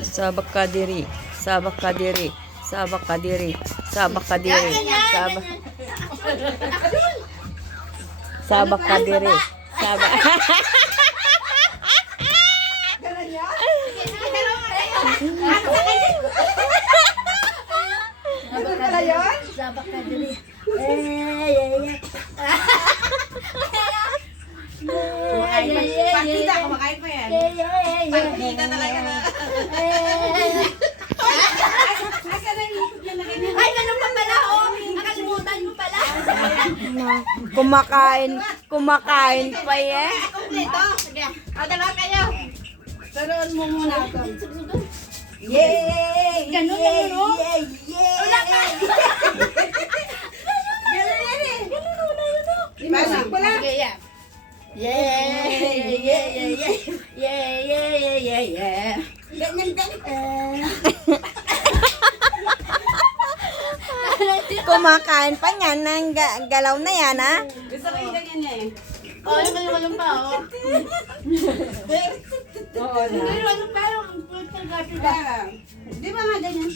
Sabak ka diri. Sabak ka diri. Sabak ka diri. Sabak ka diri. Sabak. Sabak ka diri. Sabak. Sabak ka diri. Partida, kumakain pa yan. Partida talaga na. Asa na yung lalagay niya? Ay, ganun pa pala, oh. Nakalimutan mo pala. Kumakain pa eh. Kompleto. Sige. O, dalawa kayo. Turuan mo muna ito. Yay! Ganun, ganun, oh. Yay! Wala ka! Ganun yan eh. Pasok mo lang. Sige, yeah. Yay! Yay! Yay! Yay! Yay! Yay! Yay! Ganyan, ganyan. Kumakain pa yan. Ang galaw na yan, ha? Gusto ko yung ganyan eh. Oh, yung ganun pa, oh. Oo na. Ganun pa, yung Di ba nga ganyan?